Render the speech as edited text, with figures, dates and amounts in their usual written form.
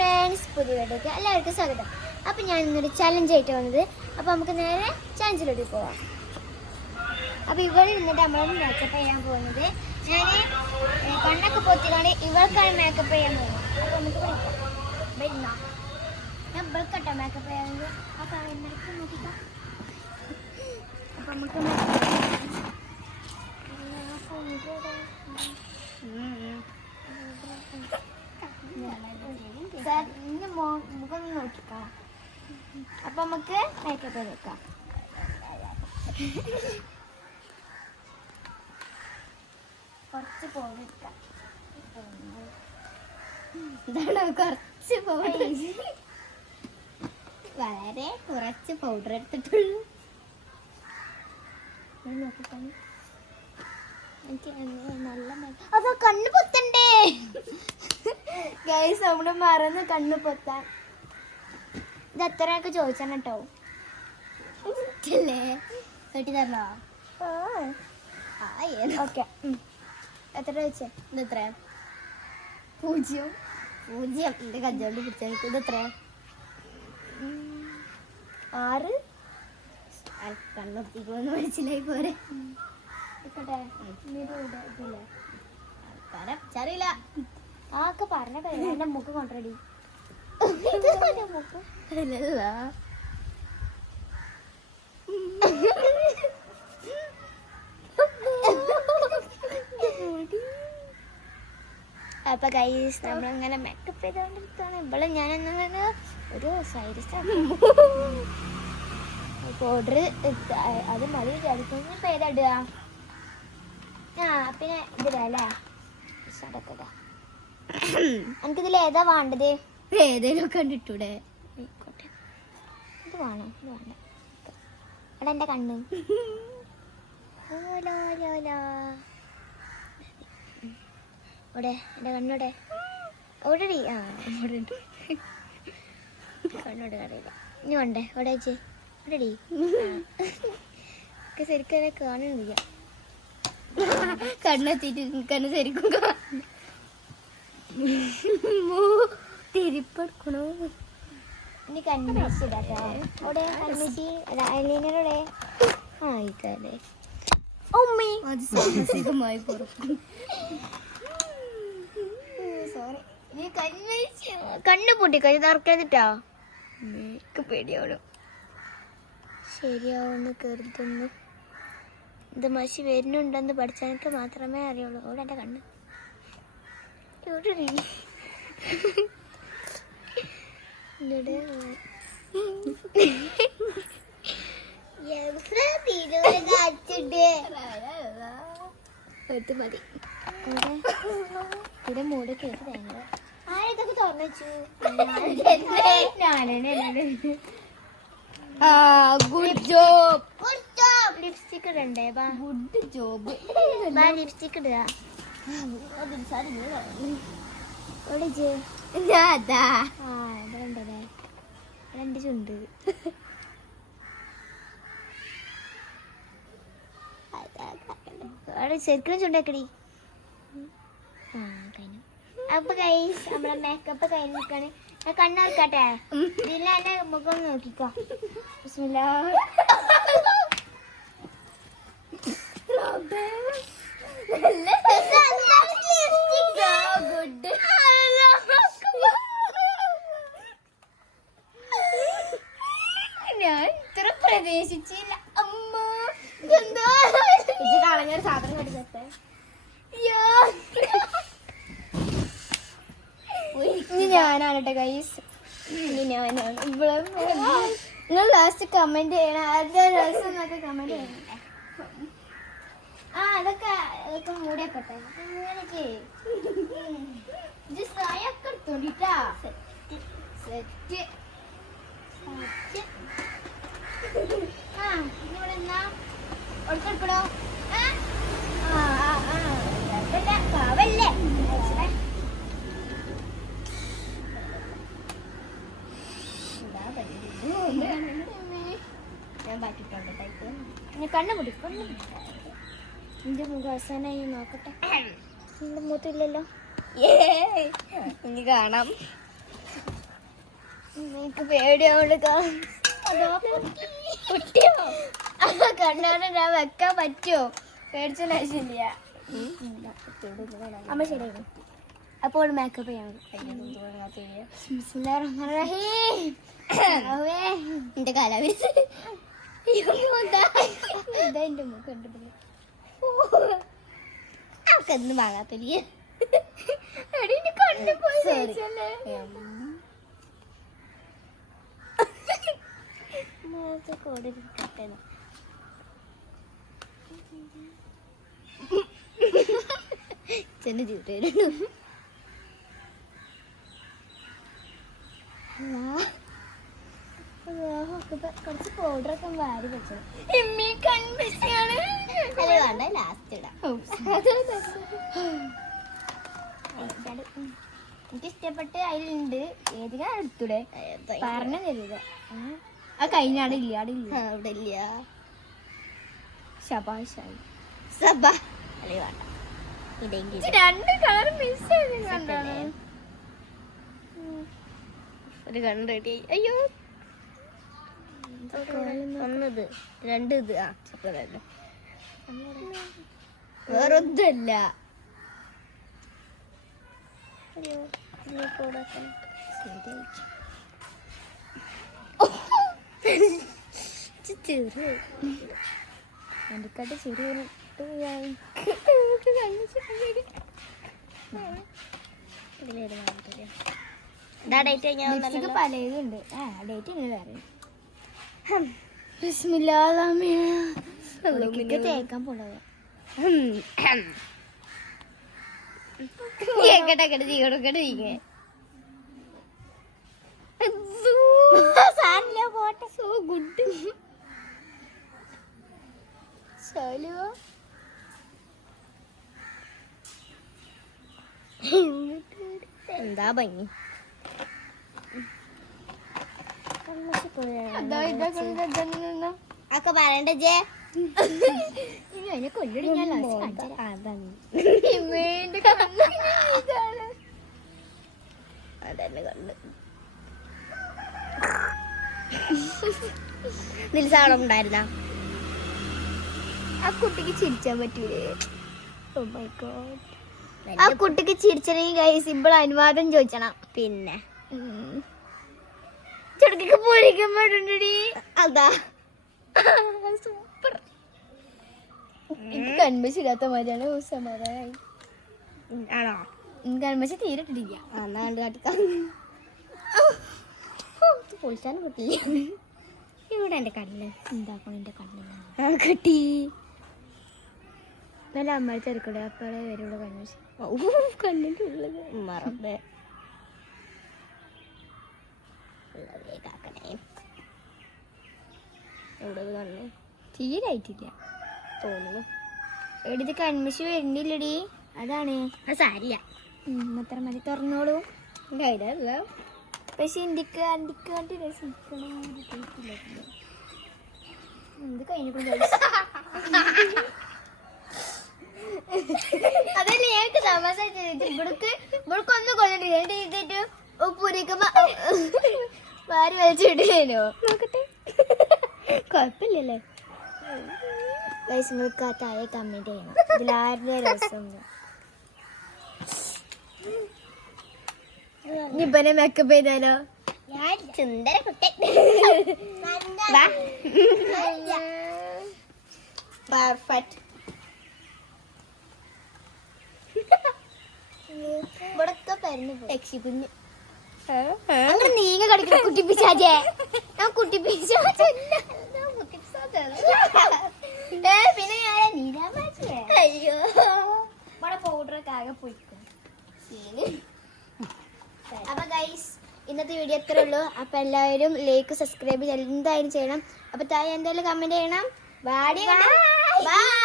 Friends, പുതിയ വീഡിയോക്ക് എല്ലാവർക്കും സ്വാഗതം. അപ്പോൾ ഞാൻ ഇന്നൊരു ചലഞ്ച് ആയിട്ട് വന്നത്. അപ്പോൾ നമുക്ക് നേരെ ചലഞ്ചിലോട്ട് പോവാം. അപ്പോൾ ഇവിടെ ഇരുന്നിട്ട് നമ്മളൊന്ന് മേക്കപ്പ് ചെയ്യാൻ പോകുന്നത്. ഞാൻ കണ്ണൊക്കെ പൊത്തിക്കൊണ്ട് ഇവൾക്കാണ് മേക്കപ്പ് ചെയ്യാൻ പോകുന്നത്. അപ്പോൾ നമുക്ക് വരുന്നോ? ഞാൻ ഇവൾക്കട്ടോ മേക്കപ്പ് ചെയ്യാറുണ്ട്. അപ്പോൾ അവർക്ക് നോക്കിക്കാം. അപ്പോൾ നമുക്ക് മുഖം നോക്കിക്കാം. അപ്പൊ നമുക്ക് മേക്കപ്പ് ചെയ്ത് വെക്കാം. കുറച്ച് പൗഡർ എടുക്കാം. ഇതാണ് കുറച്ച് പൗഡർ, വളരെ കുറച്ച് പൗഡർ എടുത്തിട്ടുള്ളൂ. നോക്കിക്കാണ് എനിക്ക് നല്ല അതോ കണ്ണ് പൊത്തണ്ടേ ഗൈസ്, നമ്മള് മറന്ന് കണ്ണ് പൊത്താൻ. ഇത് എത്രയൊക്കെ ചോദിച്ചാണ് കേട്ടോ. കെട്ടി തരണോ? ഓക്കെ, എത്ര ചോദിച്ചേ? ഇത് എത്ര? 0 എന്റെ കഞ്ചോണ്ട് പിടിച്ചാൽ. ഇത് എത്ര? 6. കണ്ണൊത്തിക്കോന്ന് മനസ്സിലായി പോരെ. അറിയില്ല ആക്കെ പറഞ്ഞ എന്റെ മുഖം കൊണ്ടടി. അപ്പൊ ഗൈസ്, നമ്മളങ്ങനെ മേക്കപ്പ് ചെയ്തോണ്ടിരിക്കാണ്. ഇവിടെ ഞാനൊന്നും ഒരു സൈഡിസ്റ്റ് പൗഡർ അത് മതി വിചാരിക്കും. ഇപ്പൊ ഏതാ ഇടുക? പിന്നെ ഇതിലല്ലേ അടക്കട. എനിക്കിതിൽ ഏതാ വേണ്ടത്? ഏതേലും കണ്ടിട്ടൂടെ? ആയിക്കോട്ടെ, ഇത് വേണം. ഇത് വേണ്ട. എടാ എൻ്റെ കണ്ണ് ഇവിടെ എൻ്റെ കണ്ണോടെ ഓടടി. ആ ഓടുണ്ട്. കണ്ണോട് അറിയില്ല. ഇനി വേണ്ടേ? ഇവിടെ വെച്ച് ഓടടി. ശരിക്കും എന്നെ കാണുന്നില്ല. കണ്ണെത്തിട്ട് കണ്ണ് ശരിക്കും തിരിപ്പെടുക്കണോ? ഇനി കൺമേശി ഇവിടെ കൺമേശി ഐലൈനറോടെ ആയിക്കല്ലേ. ഉമ്മി അത് സാഹസികമായി പുറത്തു. സോറി, നീ കൺമേശി കണ്ണ് പൊട്ടി കൈ തറക്കാതിട്ടാ. എനിക്ക് പേടിയാവണം. ശരിയാവുന്നു കരുതുന്നു. ഇത് മഷി വരുന്നുണ്ടെന്ന് പഠിച്ചെനിക്ക് മാത്രമേ അറിയുള്ളൂ. അവിടെ എൻ്റെ കണ്ണ് മതി. ഇവിടെ മൂട് കേട്ട് തേങ്ങ ആരൊക്കെ തുറന്നു വെച്ചു. Good job. ലിപ്സ്റ്റിക് ഇടണ്ടേ? Good job. ലിപ്സ്റ്റിക് ഇടുക. രണ്ട് ചുണ്ട്. അവിടെ ശരിക്കും ചുണ്ടാക്കടി. കഴിഞ്ഞു. അപ്പൊ ഗൈസ്, നമ്മളെ മേക്കപ്പ് കഴിഞ്ഞ് നിൽക്കാണ്. ഞാൻ കണ്ണാർക്കാട്ടെ. ഇതിൽ എന്റെ മുഖം നോക്കിക്കോ. ബിസ്മില്ലാ. ഞാൻ ഇത്ര പ്രതീക്ഷിച്ചില്ല. അമ്മ കളഞ്ഞൊരു സാധനം കടിക്കട്ടെ. ഇനി ഞാനാണ് കേട്ടോ ഗൈസ്. ഇനി ഞാനാണ്. ഇവിടെ നിങ്ങൾ ലാസ്റ്റ് കമന്റ് ചെയ്യണം. ആരുടെ രസം എന്നൊക്കെ കമന്റ് ചെയ്യണം. അതൊക്കെ മൂടിയൊക്കെ ഇങ്ങനെയൊക്കെ സായൊക്കെ എടുത്തോണ്ടിട്ടാ. സെറ്റ്. ഇവിടെ എന്നാ ഒടുക്കെടുക്കണോ? പാവല്ലേ? ഞാൻ പാറ്റിട്ടുണ്ട്. കണ്ണു പിടിക്കും. എന്റെ മുഖം അവസാനമായി നോക്കട്ടെ. എന്റെ മുഖത്തില്ലല്ലോ. ഇനി കാണാം. എനിക്ക് പേടിയോട് പൊട്ടിയോ കണ്ണാണ് ഞാൻ വെക്കാൻ പറ്റുമോ പേടിച്ച ആവശ്യമില്ല അമ്മ ശരിയായിരുന്നു അപ്പോൾ മേക്കപ്പ് ചെയ്യണം എന്റെ കാലാവസ്ഥ എന്റെ മുഖം അവക്കെന്ന് വാങ്ങാത്തില്ല കണ്ണു പോയി ചെന്ന് ചീട്ടായിരുന്നു കുറച്ച് പൗഡറൊക്കെ വാരി വെച്ചത് വേണ്ട ലാസ്റ്റ് ഇടാം എനിക്ക് ഇഷ്ടപ്പെട്ട് അതിലുണ്ട് ഏതിനാ എടുത്തൂടെ പറഞ്ഞ തരിക ആ കഴിഞ്ഞാടെ ഇല്ല അവിടെ ഇല്ല ശബാഷായി സബാ അല്ലേ വേണ്ട രണ്ട് കളർ മിസ് ചെയ്ത് ഒരു കണ്ണ് റെഡി ആയി അയ്യോ ഒന്നത് രണ്ട് ഇത് ആ ചെറുതല്ല വേറൊന്നല്ല എനിക്കത് ചെറിയ പലതുണ്ട് ഡേറ്റ് ഇങ്ങനെ വേറെ തേക്കാൻ പോണത് പോട്ടെ സോ ഗുഡ് എന്താ ഭംഗി ഒക്കെ പറയണ്ട ജെ അതിനെ കൊല്ലടി ഞാൻ അതന്നെ കണ്ട് നിൽസാവണം ഉണ്ടായിരുന്ന ആ കുട്ടിക്ക് ചിരിച്ചാൻ പറ്റൂലേ ഓ മൈ ഗോഡ് ആ കുട്ടിക്ക് ചിരിച്ചണെങ്കിൽ ഗൈസ് സിമ്പിൾ അനുവാദം ചോദിച്ചണം പിന്നെ ചെറുക്കൊക്കെ പൊരിക്കാൻ പറ്റുന്നുണ്ടടി അതാ സൂപ്പർ എനിക്ക് കൺമശി ഇല്ലാത്ത മാതിരിയാണ് സമാധാനമായി ആണോ കൺമശി തീരെ ഇട്ടിട്ടില്ല എന്നാ കണ്ട് കാട്ടിക്കാം പൊളിച്ചാനും കിട്ടില്ല ഇവിടെ എൻ്റെ കണ്ണ് എന്താക്കണം എൻ്റെ കണ്ണില്ല കിട്ടി നല്ല അമ്മ ചെറുക്കടെ അപ്പോഴേ വരുള്ളൂ കൺമശി കണ്ണിൻ്റെ ഉള്ളത് മറന്നേ തീരായിട്ടില്ല തോന്നുന്നു എടിത് കൺമശി വരുന്നില്ലടി അതാണ് സാരില്ല അത്ര മതി തുറന്നോളൂ കയ്യിലല്ല പക്ഷെ ഇന്ത്യക്ക് അന്തിക്ക് വേണ്ടി രസിക്കണം എന്ത് കഴിഞ്ഞു അതല്ലേ എനിക്ക് തമാശ ഇവിടക്കൊന്നും കൊല്ലിട്ട് ഉപ്പൂരിക്കുമ്പോ വാരി വലിച്ചിടേനോ നോക്കട്ടെ കുഴപ്പമില്ലല്ലേ നിങ്ങൾക്ക് ആ താഴെ കമന്റ് ചെയ്യണം ഇതിലാരുടെ രസം ഇപ്പനെ മേക്കപ്പ് ചെയ്താലോ സുന്ദര കുട്ടി പെർഫെക്റ്റ് ഇവിടൊക്കെ പരന്നു ടെക്സി കുഞ്ഞ് അങ്ങനെ നീങ്ങ കളിക്കുന്ന കുട്ടിപ്പിച്ചാജേ ഞാൻ കുട്ടിപ്പിച്ച പിന്നെ അയ്യോ ഇവിടെ പൗഡറൊക്കെ ആകെ പോയിക്കും അപ്പൊ ഗൈസ് ഇന്നത്തെ വീഡിയോ എത്ര ഉള്ളൂ അപ്പൊ എല്ലാവരും ലൈക്ക് സബ്സ്ക്രൈബ് എന്തായാലും ചെയ്യണം അപ്പൊ താഴെ എന്തായാലും കമന്റ് ചെയ്യണം ബൈ.